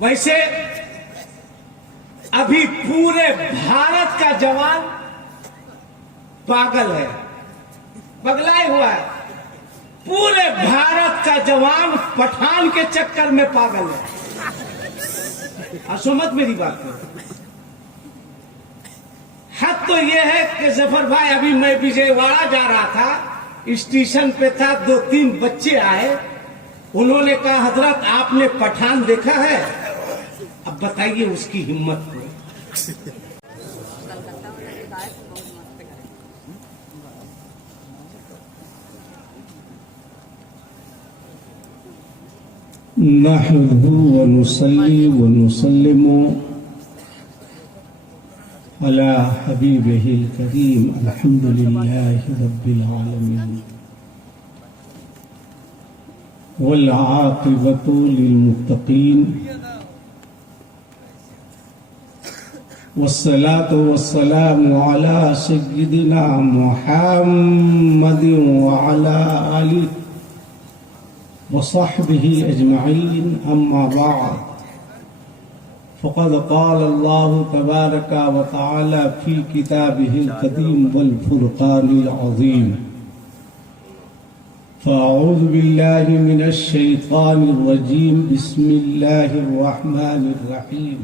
वैसे अभी पूरे भारत का जवान पागल है, पगलाए हुआ है। पूरे भारत का जवान पठान के चक्कर में पागल है। असमत मेरी बात को। हद तो यह है कि जफर भाई, अभी मैं विजयवाड़ा जा रहा था, स्टेशन पे था, 2-3 बच्चे आए, उन्होंने कहा हजरत आपने पठान देखा है? अब बताइए उसकी हिम्मत को। नहमदुहु व नुसल्ली व नुसल्लिमु अला हबीबिहिल करीम अल्हम्दुलिल्लाहि रब्बिल आलमीन वल आक़िबतु लिल मुत्तक़ीन वस्सलातु वस्सलामु अला सय्यिदिना मुहम्मदिन व अला आलिहि वसहबिही अजमईन अम्मा बाद फ़क़द क़ाल अल्लाहु तबारक व तआला फ़ी किताबिहिल क़दीम वल फ़ुरक़ानिल अज़ीम फ़अऊज़ु बिल्लाहि मिनश शैतानिर रजीम बिस्मिल्लाहिर रहमानिर रहीम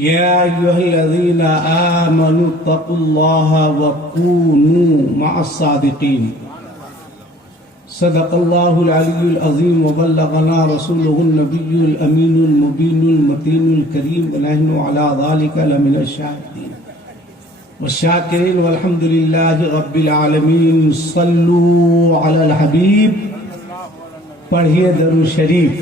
या अय्युहल्लज़ीना आमनु तक़ुल्लाहा व कूनू मअस सादिक़ीन सदक़ल्लाहुल अलीयुल अज़ीम व बल्लगना रसूलुहुन नबियुल अमीनुल मुबीनुल मतीनुल करीम व नहनु अला ज़ालिका लमिनश शाहिदीन वश्शाकिरीन वल्हम्दुलिल्लाहि रब्बिल आलमीन। सल्लू अलल हबीब, पढ़िए दरूद शरीफ।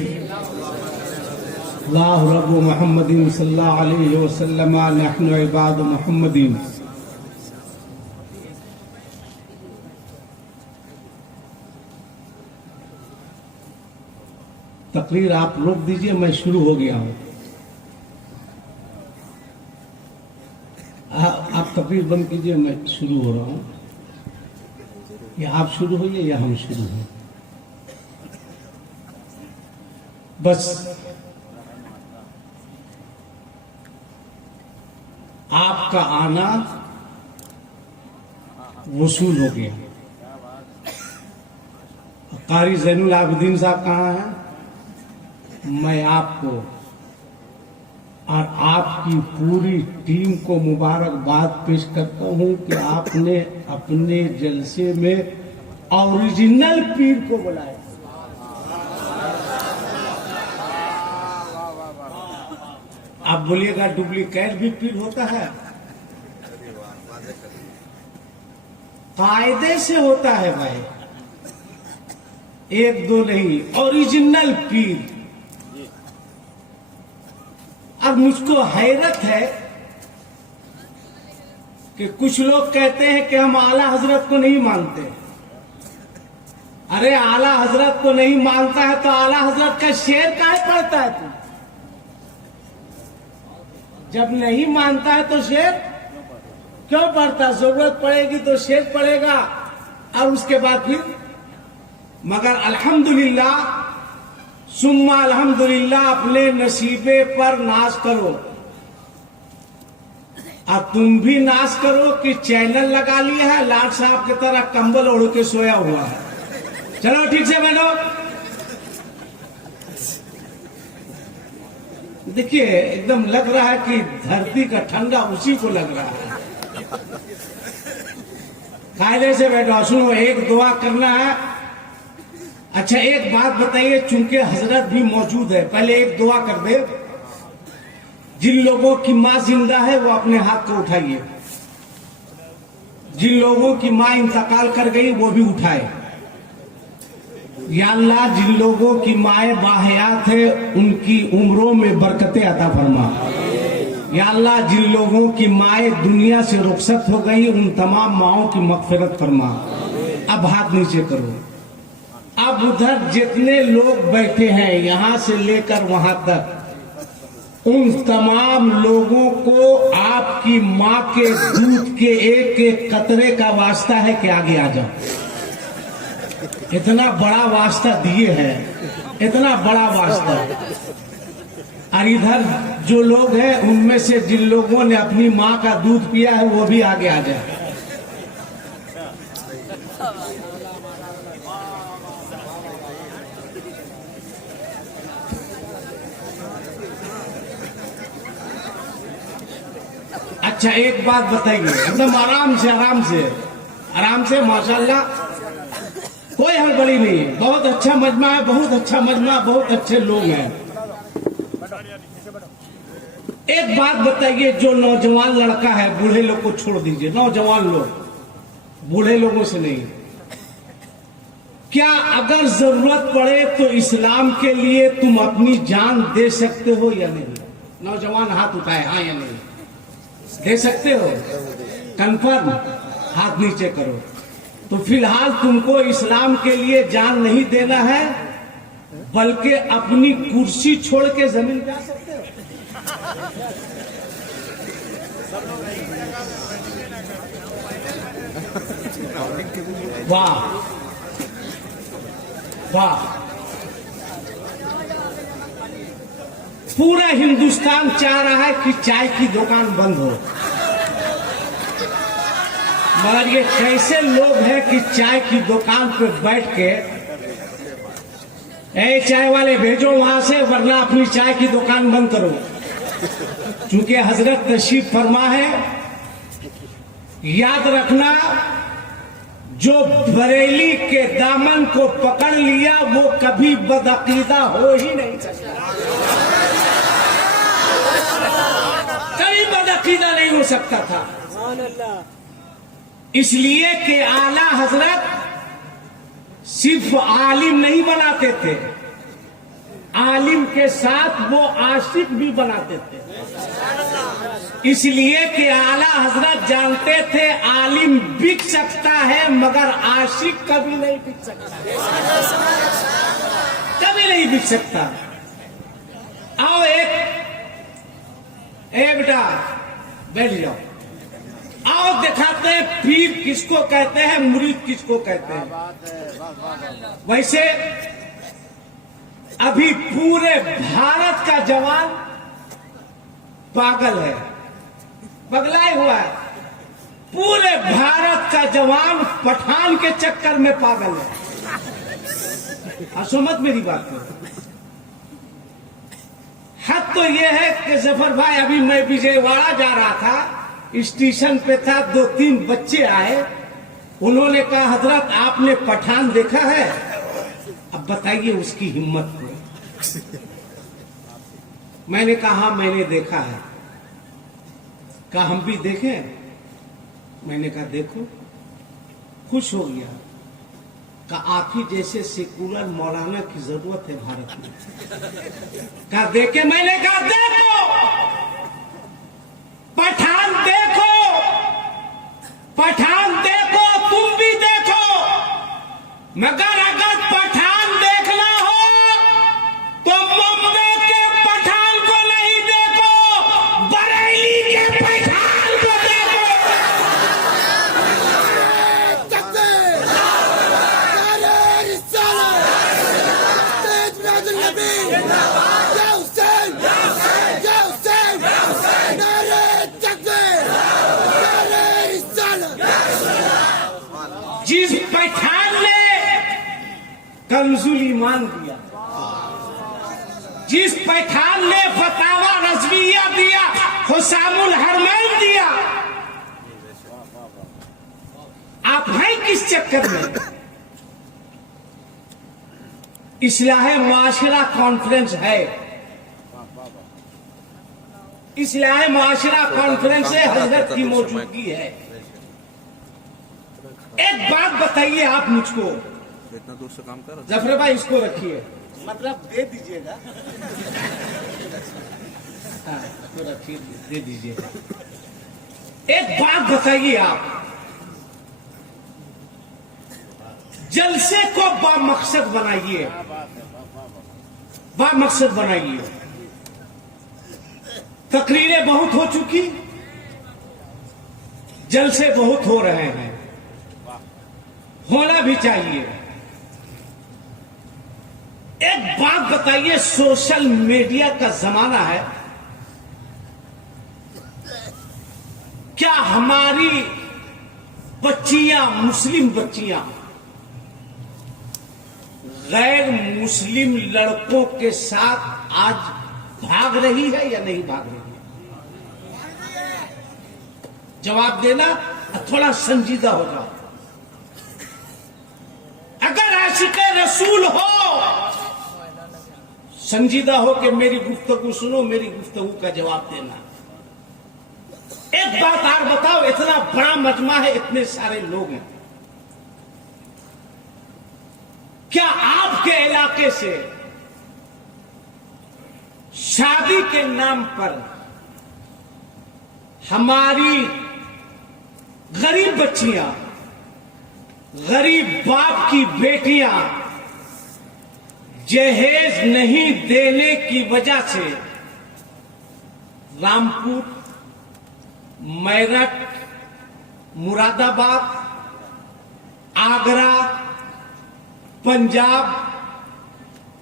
अल्लाहु रब्बु मुहम्मदिन सल्लल्लाहु अलैहि वसल्लम नहनु इबादु मुहम्मदिन। तकरीर आप रोक दीजिए, मैं शुरू हो गया हूं। आप तकरीर बंद कीजिए, मैं शुरू हो रहा हूं। या आप शुरू होइए या हम शुरू हों। बस आपका आना वसूल हो गया। कारी ज़ैनुल आबिदीन साहब कहाँ हैं? मैं आपको और आपकी पूरी टीम को मुबारकबाद पेश करता हूं कि आपने अपने जलसे में ओरिजिनल पीर को बुलाया। आप बोलिएगा डुप्लीकेट भी पीर होता है? कायदे से होता है भाई, एक दो नहीं, ओरिजिनल पीर। अब मुझको हैरत है कि कुछ लोग कहते हैं कि हम आला हजरत को नहीं मानते। अरे आला हजरत को नहीं मानता है तो आला हजरत का शेर काहे पढ़ता है तू? जब नहीं मानता है तो शेर क्यों पढ़ता? जरूरत पड़ेगी तो शेर पढ़ेगा और उसके बाद फिर। मगर अल्हम्दुलिल्लाह सुम्मा अल्हम्दुलिल्लाह, अपने नसीबे पर नाज करो। अब तुम भी नाज करो कि चैनल लगा लिया है, लाट साहब की तरह कंबल ओढ़ के सोया हुआ है। चलो ठीक से बैठो। देखिए एकदम लग रहा है कि धरती का ठंडा उसी को लग रहा है। कायदे से बैठो। सुनो, एक दुआ करना है। अच्छा एक बात बताइए, चूंकि हजरत भी मौजूद है, पहले एक दुआ कर दे। जिन लोगों की मां जिंदा है वो अपने हाथ को उठाइए। जिन लोगों की मां इंतकाल कर गई वो भी उठाए। या अल्लाह, जिन लोगों की माएं बाहयात है उनकी उम्रों में बरकतें अता फरमा। या अल्लाह, जिन लोगों की माएं दुनिया से रुखसत हो गई उन तमाम माओं की मगफिरत फरमा। अब हाथ नीचे करो। अब उधर जितने लोग बैठे हैं यहां से लेकर वहां तक, उन तमाम लोगों को आपकी मां के दूध के एक एक कतरे का वास्ता है कि आगे आ जाओ। इतना बड़ा वास्ता दिए हैं इतना बड़ा वास्तव। और इधर जो लोग हैं उनमें से जिन लोगों ने अपनी माँ का दूध पिया है वो भी आगे आ जाए। अच्छा एक बात बताइए, एकदम आराम से माशाल्लाह, कोई हड़बड़ी नहीं है। बहुत अच्छा मजमा है, बहुत अच्छा मजमा, बहुत अच्छे लोग हैं। एक बात बताइए, जो नौजवान लड़का है, बूढ़े लोग को छोड़ दीजिए, नौजवान लोग, बूढ़े लोगों से नहीं, क्या अगर जरूरत पड़े तो इस्लाम के लिए तुम अपनी जान दे सकते हो या नहीं? नौजवान हाथ उठाए, हाँ या नहीं? दे सकते हो? कंफर्म? हाथ नीचे करो। तो फिलहाल तुमको इस्लाम के लिए जान नहीं देना है, बल्कि अपनी कुर्सी छोड़ के जमीन पे आ सकते हो। वाह वाह, पूरा हिंदुस्तान चाह रहा है कि चाय की दुकान बंद हो, मगर ये कैसे लोग हैं कि चाय की दुकान पे बैठ के, ए चाय वाले भेजो वहां से, वरना अपनी चाय की दुकान बंद करो। चूंकि हजरत तशरीफ फरमा है, याद रखना, जो बरेली के दामन को पकड़ लिया वो कभी बदअकीदा हो ही नहीं सकता, कभी बदअकीदा नहीं हो सकता था। इसलिए कि आला हजरत सिर्फ आलिम नहीं बनाते थे, आलिम के साथ वो आशिक भी बनाते थे। इसलिए कि आला हजरत जानते थे आलिम बिक सकता है मगर आशिक कभी नहीं बिक सकता, कभी नहीं बिक सकता। आओ बेटा बैठ जाओ, आओ दिखाते हैं पीर किसको कहते हैं, मुरीद किसको कहते हैं। वैसे अभी पूरे भारत का जवान पागल है, पगलाए हुआ है। पूरे भारत का जवान पठान के चक्कर में पागल है। हंसो मत मेरी बात में। हद तो यह है कि जफर भाई, अभी मैं विजयवाड़ा जा रहा था, स्टेशन पे था, 2-3 बच्चे आए, उन्होंने कहा हजरत आपने पठान देखा है? अब बताइए उसकी हिम्मत को। मैंने कहा हाँ मैंने देखा है। कहा हम भी देखें? मैंने कहा देखो। खुश हो गया। कहा आप ही जैसे सेकुलर मौलाना की जरूरत है भारत में। कहा देखे? मैंने कहा देखो, पठान देखो, पठान देखो, तुम भी देखो, मगर अगर पठान देखना हो तो मुंबई के पठान को नहीं देखो, बरेली के पठान को देखो। जिस पठान ने कंजुल ईमान दिया, जिस पठान ने फतावा रज़विया दिया, हुसामुल हरमैन दिया, आप हैं किस चक्कर में? इस्लाह मुआशरा कॉन्फ्रेंस है, इस्लाह मुआशरा कॉन्फ्रेंस है, हजरत की मौजूदगी है। एक बात बताइए आप मुझको, इतना दूर से काम कर, जफर भाई इसको रखिए, मतलब दे दीजिएगा, हाँ तो रखिए, दे दीजिएगा। एक बात बताइए आप, जलसे को बामकसद बनाइए, बामकसद बनाइए। तकरीरें बहुत हो चुकी, जलसे बहुत हो रहे हैं, होना भी चाहिए। एक बात बताइए, सोशल मीडिया का जमाना है, क्या हमारी बच्चियां, मुस्लिम बच्चियां गैर मुस्लिम लड़कों के साथ आज भाग रही है या नहीं भाग रही है? जवाब देना, थोड़ा संजीदा हो जाओ। अगर आशिक़े रसूल हो, संजीदा हो कि मेरी गुफ्तगू सुनो, मेरी गुफ्तगू का जवाब देना। एक बात और बताओ, इतना बड़ा मजमा है, इतने सारे लोग हैं, क्या आपके इलाके से शादी के नाम पर हमारी गरीब बच्चियां, गरीब बाप की बेटियां जहेज नहीं देने की वजह से रामपुर, मेरठ, मुरादाबाद, आगरा, पंजाब,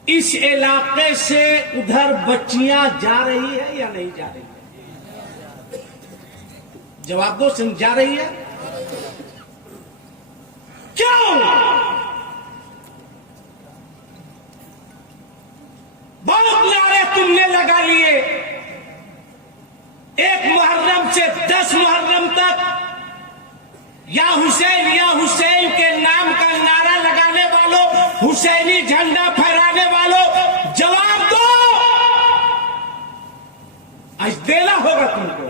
इस इलाके से उधर बच्चियां जा रही है या नहीं जा रही है? जवाब दो, जा रही है? क्यों? बहुत नारे तुमने लगा लिए, एक मुहर्रम से 10 मुहर्रम तक या हुसैन के नाम का नारा लगाने वालों, हुसैनी झंडा फहराने वालों, जवाब दो। आज देना होगा तुमको।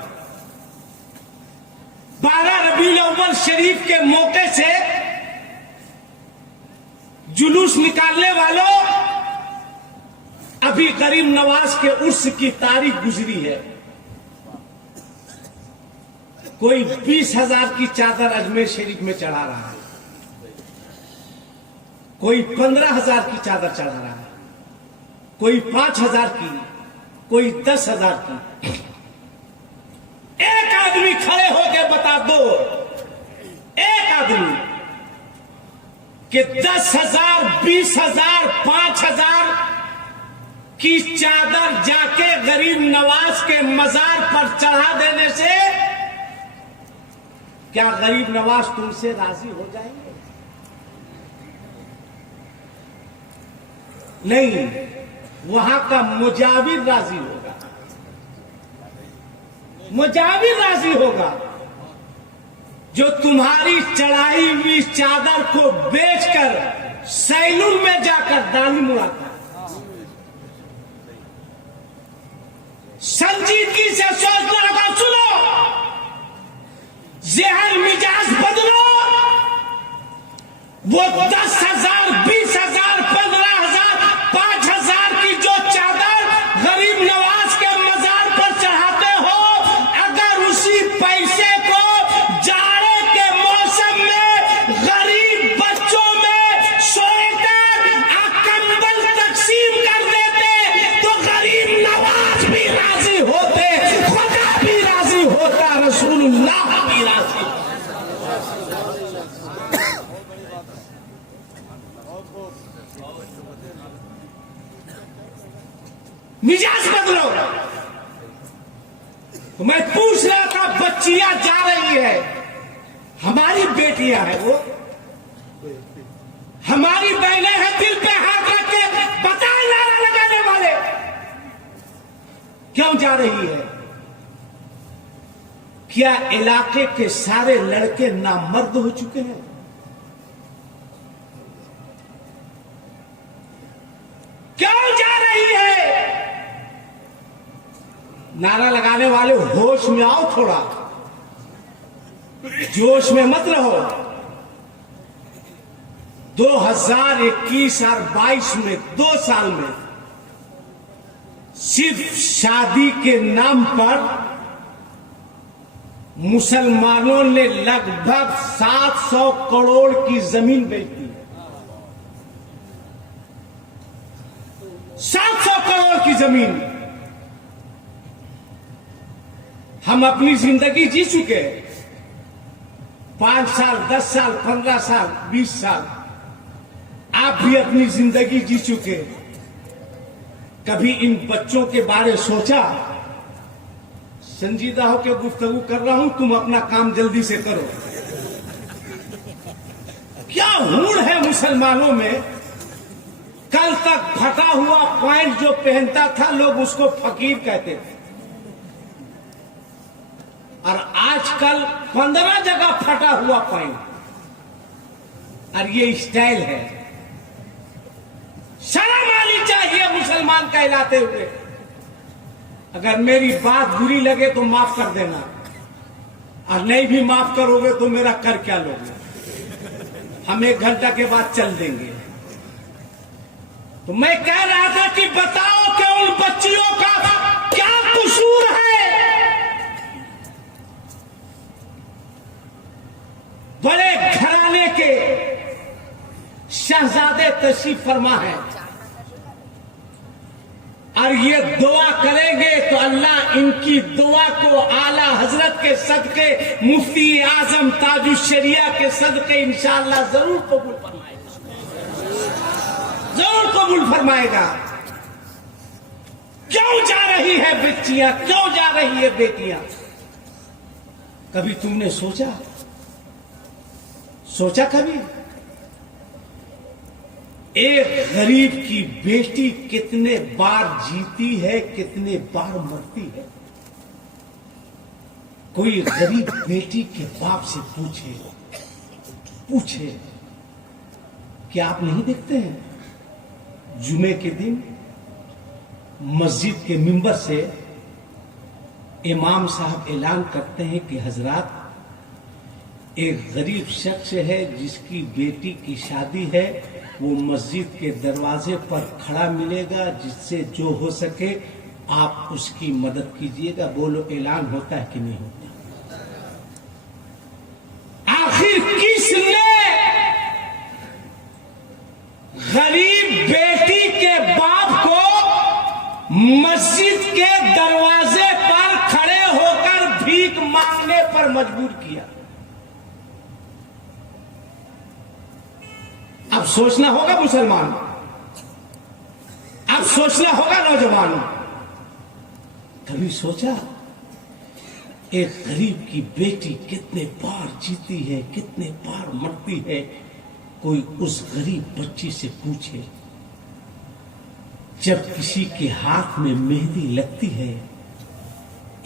12 रबीउल अव्वल शरीफ के मौके से जुलूस निकालने वालों, अभी गरीब नवाज के उर्स की तारीख गुजरी है। कोई 20,000 की चादर अजमेर शरीफ में चढ़ा रहा है, कोई 15,000 की चादर चढ़ा रहा है, कोई 5,000 की, कोई 10,000 की। एक आदमी खड़े होकर बता दो, एक आदमी कि 10,000, 20,000, 5,000 की चादर जाके गरीब नवाज के मजार पर चढ़ा देने से क्या गरीब नवाज तुमसे राजी हो जाएंगे? नहीं, वहां का मुजाविर राजी होगा, मुजाविर राजी होगा, जो तुम्हारी चढ़ाई हुई चादर को बेचकर सैलून में जाकर दाढ़ी मुड़ाता है। संजीदगी से सोचना होगा। सुनो, ज़हन मिजाज बदलो। वो 10,000, 20,000, 15,000, 5,000 की जो चादर गरीब नवाज के मजार पर चढ़ाते हो, अगर उसी पैसे को जाड़े के मौसम में गरीब बच्चों में स्वेटर कंबल तकसीम कर देते तो गरीब नवाज भी राजी होते, खुदा भी राजी होता, रसूलुल्लाह भी राजी। मिजाज बदलो। तो मैं पूछ रहा था, बच्चियां जा रही है, हमारी बेटियां हैं, वो हमारी बहनें हैं, दिल पे हाथ रख के बताए नारा लगाने वाले, क्यों जा रही है? क्या इलाके के सारे लड़के नामर्द हो चुके हैं? क्यों जा रही है? नारा लगाने वाले होश में आओ, थोड़ा जोश में मत रहो। 2021 और 22 में 2 साल में सिर्फ शादी के नाम पर मुसलमानों ने लगभग 700 करोड़ की जमीन बेच दी। 700 करोड़ की जमीन। हम अपनी जिंदगी जी चुके, 5 साल, 10 साल, 15 साल, 20 साल, आप भी अपनी जिंदगी जी चुके। कभी इन बच्चों के बारे सोचा? संजीदा होकर गुफ्तगू कर रहा हूं, तुम अपना काम जल्दी से करो। क्या हूड़ है मुसलमानों में। कल तक फटा हुआ पैंट जो पहनता था लोग उसको फकीर कहते थे, और आजकल 15 जगह फटा हुआ पैंट, और ये स्टाइल है। शर्म आनी चाहिए मुसलमान कहलाते हुए। अगर मेरी बात बुरी लगे तो माफ कर देना, और नहीं भी माफ करोगे तो मेरा कर क्या लोगे। हम 1 घंटा के बाद चल देंगे। तो मैं कह रहा था कि बताओ कि उन बच्चियों का क्या कसूर है। बड़े घराने के शहजादे तशरीफ फरमा है, और ये दुआ करेंगे तो अल्लाह इनकी दुआ को आला हजरत के सदके, मुफ्ती आजम ताजुश शरिया के सदके इंशाअल्लाह जरूर कबूल फरमाएगा, जरूर कबूल फरमाएगा। क्यों जा रही है बच्चियां, क्यों जा रही है बेटियां? कभी तुमने सोचा कभी? एक गरीब की बेटी कितने बार जीती है, कितने बार मरती है। कोई गरीब बेटी के बाप से पूछे क्या आप नहीं देखते हैं जुमे के दिन मस्जिद के मिंबर से इमाम साहब ऐलान करते हैं कि हजरात, एक गरीब शख्स है जिसकी बेटी की शादी है, वो मस्जिद के दरवाजे पर खड़ा मिलेगा, जिससे जो हो सके आप उसकी मदद कीजिएगा। बोलो ऐलान होता है कि नहीं होता? आखिर किसने गरीब बेटी के बाप को मस्जिद के दरवाजे पर खड़े होकर भीख मांगने पर मजबूर किया? अब सोचना होगा मुसलमान, अब सोचना होगा नौजवानों। कभी सोचा एक गरीब की बेटी कितने बार जीती है, कितने बार मरती है? कोई उस गरीब बच्ची से पूछे। जब किसी के हाथ में मेहंदी लगती है,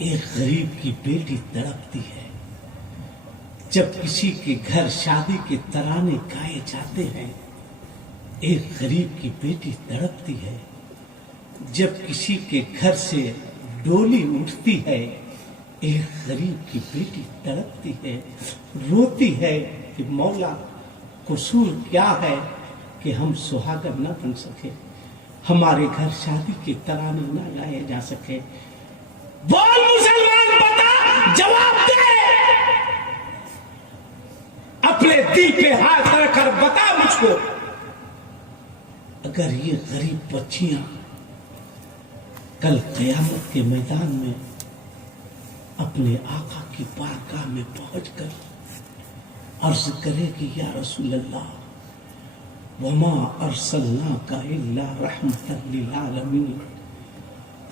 एक गरीब की बेटी तड़पती है। जब किसी के घर शादी के तराने गाए जाते हैं, एक गरीब की बेटी तड़पती है। जब किसी के घर से डोली उठती है, एक गरीब की बेटी तड़पती है, रोती है कि मौला कसूर क्या है कि हम सुहागन न बन सके, हमारे घर शादी के तराने न गाए जा सके। बोल मुसलमान, बता, जवाब दे। अपने दिल पे हाथ रखकर बता मुझको, अगर ये गरीब बच्चियां कल क़यामत के मैदान में अपने आका की बारगाह में पहुंचकर अर्ज करेगी, या रसूल अल्लाह, वमा अरसलनाका इल्ला रहमतन लिल आलमीन,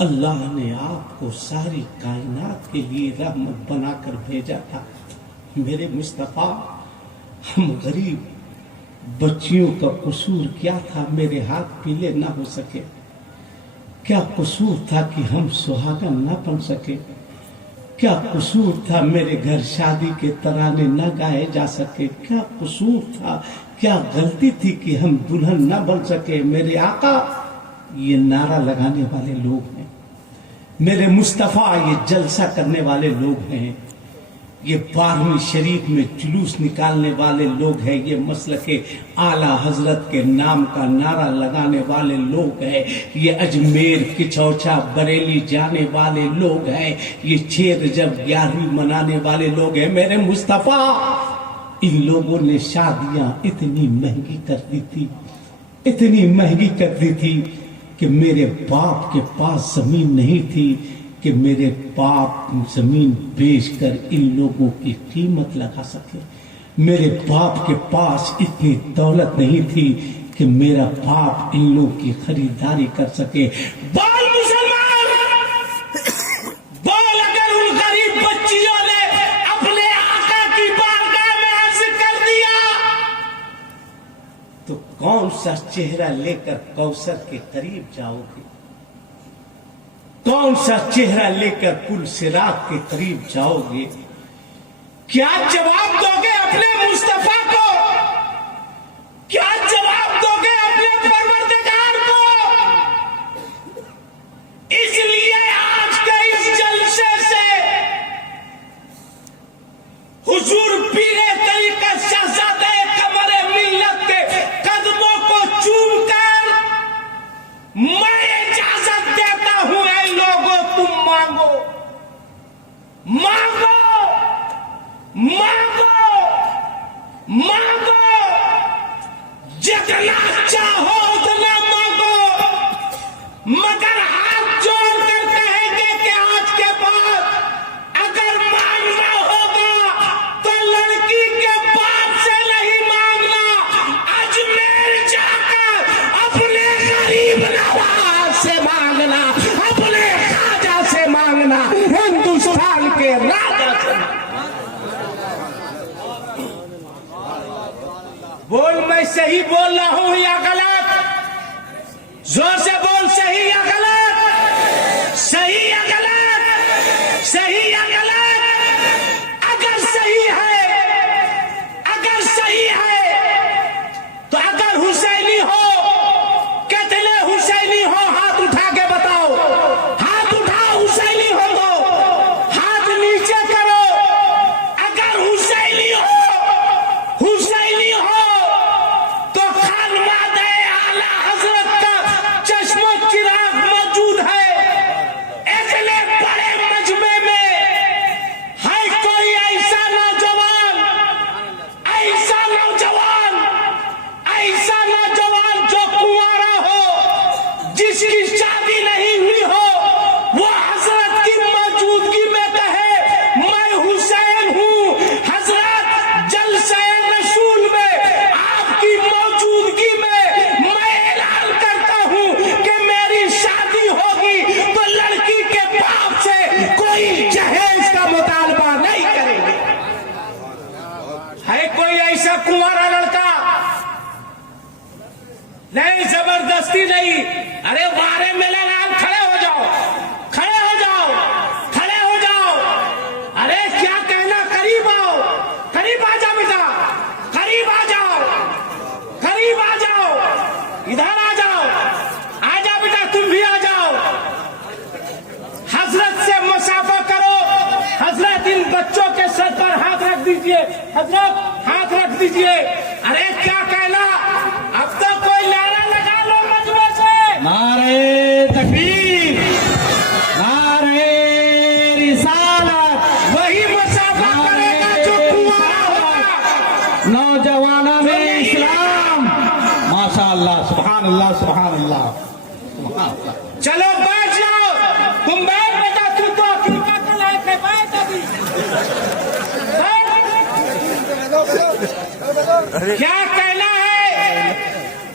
अल्लाह ने आपको सारी कायनात के लिए रहमत बनाकर भेजा था। मेरे मुस्तफा, हम गरीब बच्चियों का कसूर क्या था मेरे हाथ पीले ना हो सके? क्या कसूर था कि हम सुहागन ना बन सके? क्या कसूर था मेरे घर शादी के तराने न गाए जा सके? क्या कसूर था, क्या गलती थी कि हम दुल्हन न बन सके? मेरे आका ये नारा लगाने वाले लोग हैं, मेरे मुस्तफा ये जलसा करने वाले लोग हैं, ये 12वीं शरीफ में जुलूस निकालने वाले लोग हैं, ये मसलके आला हजरत के नाम का नारा लगाने वाले लोग हैं, ये अजमेर किचौचा बरेली जाने वाले लोग हैं, ये 6 रजब 11वीं मनाने वाले लोग हैं। मेरे मुस्तफा, इन लोगों ने शादियां इतनी महंगी कर दी थी, इतनी महंगी कर दी थी कि मेरे बाप के पास जमीन नहीं थी कि मेरे बाप जमीन बेचकर इन लोगों की कीमत लगा सके। मेरे बाप के पास इतनी दौलत नहीं थी कि मेरा बाप इन लोग की खरीदारी कर सके। बोल मुसलमान, बोल अगर उन गरीब बच्चियों ने अपने आका की बारगाह में अर्ज कर दिया तो कौन सा चेहरा लेकर कौसर के करीब जाओगे? कौन सा चेहरा लेकर कुल सिराग के करीब जाओगे? क्या जवाब दोगे अपने मुस्तफा को? क्या जवाब दोगे अपने परवरदिगार को? इसलिए आज के इस जलसे से हुजूर पीरे तरीका शहजादे कमरे मिल्लत के कदमों को चूमकर मैं इजाजत देता हूं, ऐ लोगों तुम मांगो, मांगो, मांगो, मांगो, जितना चाहो उतना मांगो, मगर हाथ जोड़कर कहेंगे कि आज के बाद अगर मांगना होगा तो लड़की के बाप से नहीं मांगना, अजमेर जाकर अपने गरीब नवाज से मांगना, अपने राजा से मांगना, हिंदुस्तान के राजा से मांगना। बोल मैं सही बोल रहा हूं या गलत? जोर से बोल, सही या गलत? सही या गलत? सही या गलत? अगर सही है, अगर सही है तो अगर हुसैनी हो, कितने हुसैनी हो हाथ उठा के बताओ, हाथ उठाओ हुसैनी हो तो हाथ नीचे करो। अगर हुसैनी हो, हुसैनी हो तो खानवादे आला हजरत का चश्मो चिराग मौजूद है। इतने बड़े मजमे में है कोई ऐसा नौजवान, ऐसा नौजवान, ऐसा नौजवान जो कुंवारा हो, जिसकी शादी नहीं हुई हो, वो हजरत की मौजूदगी में कहे मैं हुसैन हूँ। हजरत जलसे रसूल में आपकी मौजूदगी में मैं ऐलान करता हूँ कि मेरी शादी होगी तो लड़की के बाप से कोई जहेज का मुतालबा नहीं करेंगे। है कोई ऐसा कुंवारा लड़का? नहीं, जबरदस्ती नहीं। अरे वारे मिले लाल, खड़े हो जाओ, खड़े हो जाओ, खड़े हो जाओ। अरे क्या कहना, करीब आओ, करीब आ जाओ बेटा, करीब आ जाओ, करीब आ जाओ, इधर आ जाओ, आ जाओ बेटा, तुम भी आ जाओ। हजरत से मुसाफा करो। हजरत इन बच्चों के सर पर हाथ रख दीजिए, हजरत हाथ रख दीजिए। अरे क्या कहना, अब तो कोई नारा लगा लो मजमे से। नारे तकबीर, नारे रिसालत। वही मुसाफा करेगा जो कुंवारा होगा। नौजवाना में इस्लाम। माशाअल्लाह, सुभान अल्लाह, सुभान अल्लाह, सुभान अल्लाह। चलो बैठ जाओ, तुम बैठ बेटा, तू तो अकीका का लायक है, बैठ अभी, बैठ। क्या कहना है,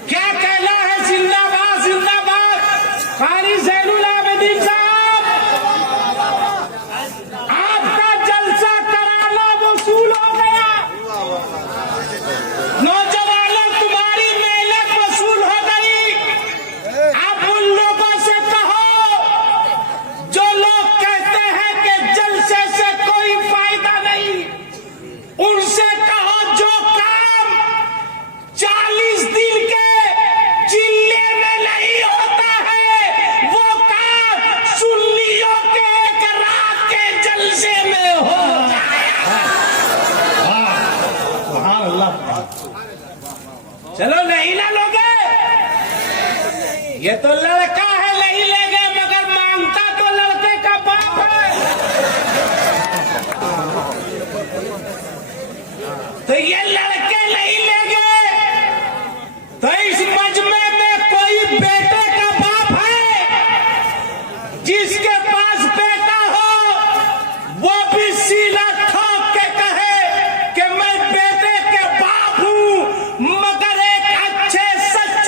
क्या कहना है? जिंदाबाद, जिंदाबाद। कारी जैनुल आबिदीन साहब, आपका जलसा कराना वसूल हो गया। नौजवानों, तुम्हारी मेहनत वसूल हो गई। आप उन लोगों से कहो जो लोग कहते हैं कि जलसे से कोई फायदा नहीं, उनसे कहो जो काम 40 दिन के जिले में नहीं होता है, वो काम सुन्नियों के एक रात के जलसे में हो जाएगा। सुभान अल्लाह। चलो नहीं ना लोगे, ये तो लड़का है, नहीं लेंगे, मगर मांगता तो लड़के का बाप है। तो ये लड़के नहीं लेंगे तो इस मजमे में कोई बेटे का बाप है? जिसके पास बेटा हो वो भी सीना ठोक के कहे कि मैं बेटे के बाप हूं, मगर एक अच्छे सच्चे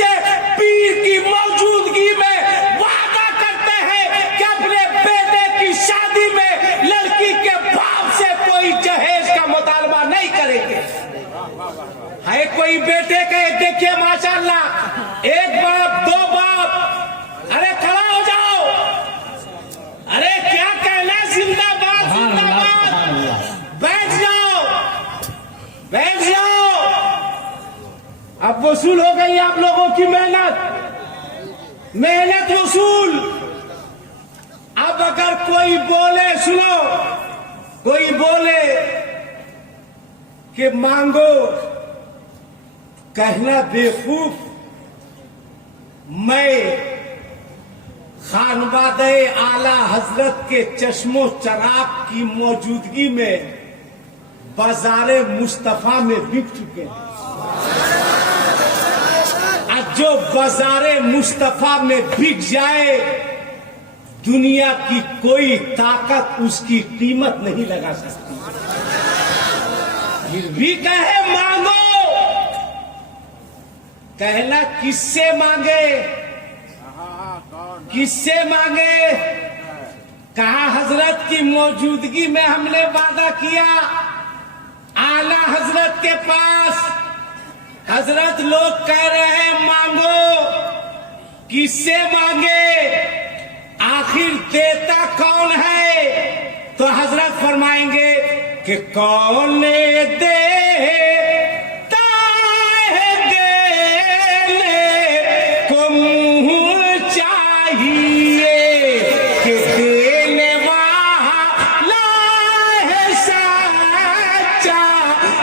वसूल हो गई आप लोगों की मेहनत वसूल। अब अगर कोई बोले, सुनो, कोई बोले कि मांगो, कहना बेवकूफ। मैं खानवादे आला हजरत के चश्मो चराग की मौजूदगी में बाजारे मुस्तफा में बिक चुके हैं। आज जो बाजारे मुस्तफा में बिक जाए, दुनिया की कोई ताकत उसकी कीमत नहीं लगा सकती। फिर भी कहे मांगो, कहना किससे मांगे, किससे मांगे? कहा हजरत की मौजूदगी में हमने वादा किया, आला हजरत के पास। हजरत लोग कह रहे हैं मांगो, किससे मांगे? आखिर देता कौन है? तो हजरत फरमाएंगे कि कौन देता है देने को मुंह चाहिए, कि देने वाला है सच्चा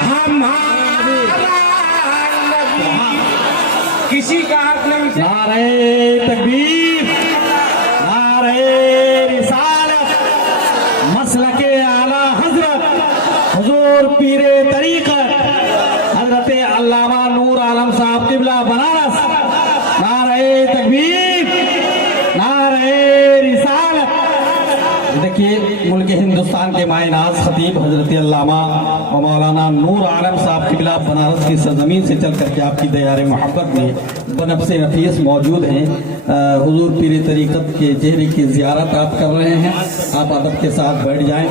हमारा नबी। किसी का हाथ नहीं उठा। नारे तकबीर, नारे रिसालत, मसलके आला हजरत हुजूर पीरे तरीक़त हजरत अल्लामा नूर आलम साहब क़िबला बनारस। नारे तकबीर, नारे रिसालत। देखिए, मुल्क हिंदुस्तान के मायनाज खतीब हजरत अल्लामा व मौलाना नूर आलम साहब क़िबला बनारस की सरजमीन से चल करके आपकी दयार मोहब्बत में बनब से नफीस मौजूद हैं। हुजूर पीरे तरीक़त के चेहरे की ज़ियारत आप कर रहे हैं। आप अदब के साथ बैठ जाएं।